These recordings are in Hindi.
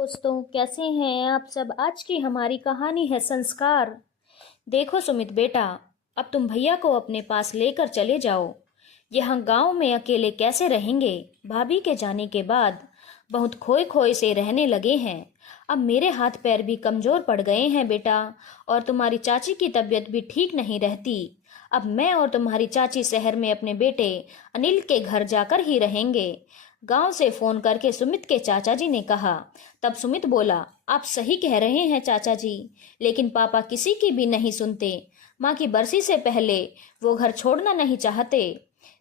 दोस्तों, कैसे हैं आप सब। आज की हमारी कहानी है संस्कार। देखो सुमित बेटा, अब तुम भैया को अपने पास लेकर चले जाओ। यहाँ गांव में अकेले कैसे रहेंगे। भाभी के जाने के बाद बहुत खोए खोए से रहने लगे हैं। अब मेरे हाथ पैर भी कमजोर पड़ गए हैं बेटा, और तुम्हारी चाची की तबीयत भी ठीक नहीं रहती। अब मैं और तुम्हारी चाची शहर में अपने बेटे अनिल के घर जाकर ही रहेंगे। गांव से फोन करके सुमित के चाचा जी ने कहा। तब सुमित बोला, आप सही कह रहे हैं चाचा जी, लेकिन पापा किसी की भी नहीं सुनते। माँ की बरसी से पहले वो घर छोड़ना नहीं चाहते।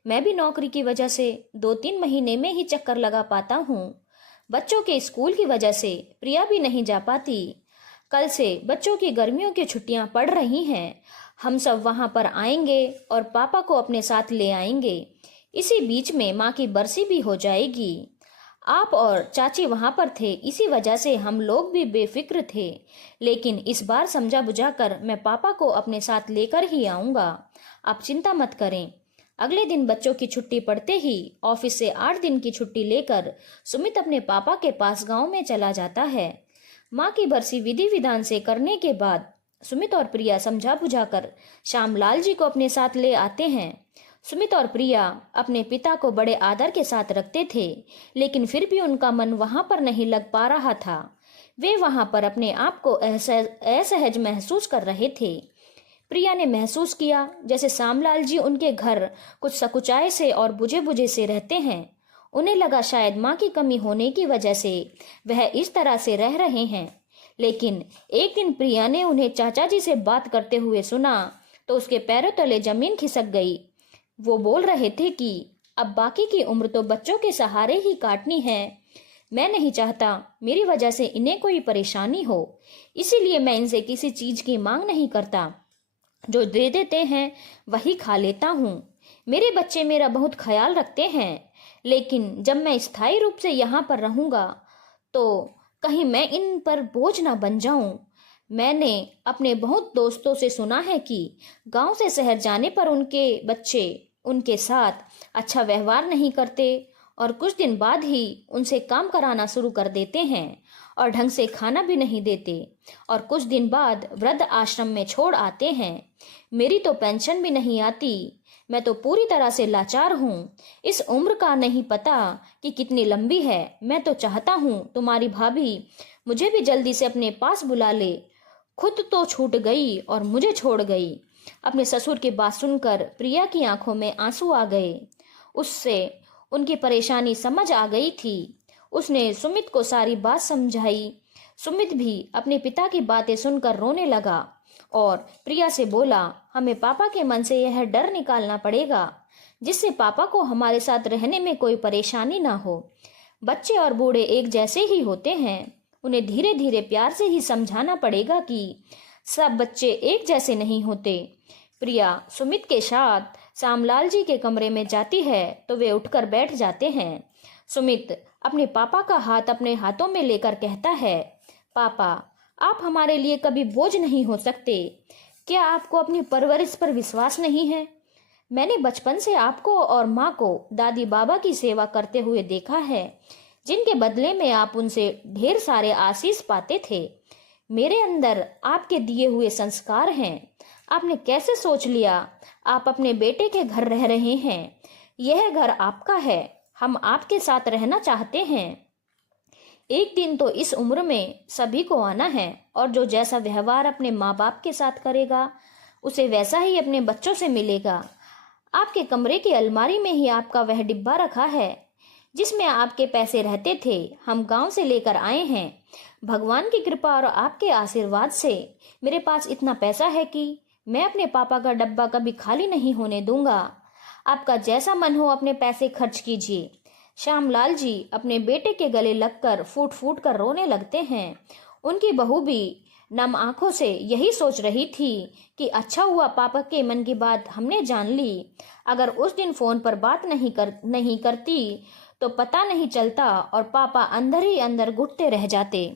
मैं भी नौकरी की वजह से 2-3 महीने में ही चक्कर लगा पाता हूँ। बच्चों के स्कूल की वजह से प्रिया भी नहीं जा पाती। कल से बच्चों की गर्मियों की छुट्टियां पड़ रही हैं। हम सब वहां पर आएंगे और पापा को अपने साथ ले आएंगे। इसी बीच में माँ की बरसी भी हो जाएगी। आप और चाची वहां पर थे, इसी वजह से हम लोग भी बेफिक्र थे। लेकिन इस बार समझा बुझाकर मैं पापा को अपने साथ लेकर ही आऊंगा। आप चिंता मत करें। अगले दिन बच्चों की छुट्टी पड़ते ही ऑफिस से 8 दिन की छुट्टी लेकर सुमित अपने पापा के पास गांव में चला जाता है। माँ की बरसी विधि विधान से करने के बाद सुमित और प्रिया समझा बुझाकर श्यामलाल जी को अपने साथ ले आते हैं। सुमित और प्रिया अपने पिता को बड़े आदर के साथ रखते थे, लेकिन फिर भी उनका मन वहां पर नहीं लग पा रहा था। वे वहां पर अपने आप को असहज महसूस कर रहे थे। प्रिया ने महसूस किया जैसे श्यामलाल जी उनके घर कुछ सकुचाए से और बुझे बुझे से रहते हैं। उन्हें लगा शायद माँ की कमी होने की वजह से वह इस तरह से रह रहे हैं। लेकिन एक दिन प्रिया ने उन्हें चाचा जी से बात करते हुए सुना तो उसके पैरों तले जमीन खिसक गई। वो बोल रहे थे कि अब बाकी की उम्र तो बच्चों के सहारे ही काटनी है। मैं नहीं चाहता मेरी वजह से इन्हें कोई परेशानी हो, इसीलिए मैं इनसे किसी चीज की मांग नहीं करता। जो दे देते हैं वही खा लेता हूँ। मेरे बच्चे मेरा बहुत ख्याल रखते हैं, लेकिन जब मैं स्थायी रूप से यहाँ पर रहूंगा तो कहीं मैं इन पर बोझ ना बन जाऊं। मैंने अपने बहुत दोस्तों से सुना है कि गांव से शहर जाने पर उनके बच्चे उनके साथ अच्छा व्यवहार नहीं करते और कुछ दिन बाद ही उनसे काम कराना शुरू कर देते हैं और ढंग से खाना भी नहीं देते और कुछ दिन बाद वृद्ध आश्रम में छोड़ आते हैं। मेरी तो पेंशन भी नहीं आती। मैं तो पूरी तरह से लाचार हूँ। इस उम्र का नहीं पता कि कितनी लंबी है। मैं तो चाहता हूँ तुम्हारी भाभी मुझे भी जल्दी से अपने पास बुला ले। खुद तो छूट गई और मुझे छोड़ गई। अपने ससुर की बात सुनकर प्रिया की आंखों में आंसू आ गए। उससे उनकी परेशानी समझ आ गई थी। उसने सुमित को सारी बात समझाई। सुमित भी अपने पिता की बातें सुनकर रोने लगा और प्रिया से बोला, हमें पापा के मन से यह डर निकालना पड़ेगा जिससे पापा को हमारे साथ रहने में कोई परेशानी ना हो। बच्चे और बूढ़े एक जैसे ही होते हैं। उन्हें धीरे धीरे प्यार से ही समझाना पड़ेगा कि सब बच्चे एक जैसे नहीं होते। प्रिया सुमित के साथ श्यामलाल जी के कमरे में जाती है तो वे उठकर बैठ जाते हैं। सुमित अपने पापा का हाथ अपने हाथों में लेकर कहता है, पापा आप हमारे लिए कभी बोझ नहीं हो सकते। क्या आपको अपनी परवरिश पर विश्वास नहीं है? मैंने बचपन से आपको और माँ को दादी बाबा की सेवा करते हुए देखा है, जिनके बदले में आप उनसे ढेर सारे आशीष पाते थे। मेरे अंदर आपके दिए हुए संस्कार हैं। आपने कैसे सोच लिया आप अपने बेटे के घर रह रहे हैं? यह घर आपका है। हम आपके साथ रहना चाहते हैं। एक दिन तो इस उम्र में सभी को आना है और जो जैसा व्यवहार अपने माँ बाप के साथ करेगा उसे वैसा ही अपने बच्चों से मिलेगा। आपके कमरे की अलमारी में ही आपका वह डिब्बा रखा है जिसमें आपके पैसे रहते थे। हम गांव से लेकर आए हैं। भगवान की कृपा और आपके आशीर्वाद से मेरे पास इतना पैसा है कि मैं अपने पापा का डब्बा कभी खाली नहीं होने दूंगा। आपका जैसा मन हो अपने पैसे खर्च कीजिए। श्यामलाल जी अपने बेटे के गले लगकर फूट फूट कर रोने लगते हैं। उनकी बहू भी नम आंखों से यही सोच रही थी कि अच्छा हुआ पापा के मन की बात हमने जान ली। अगर उस दिन फोन पर बात नहीं करती तो पता नहीं चलता और पापा अंदर ही अंदर घुटते रह जाते।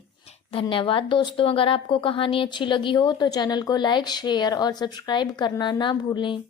धन्यवाद दोस्तों। अगर आपको कहानी अच्छी लगी हो तो चैनल को लाइक, शेयर और सब्सक्राइब करना ना भूलें।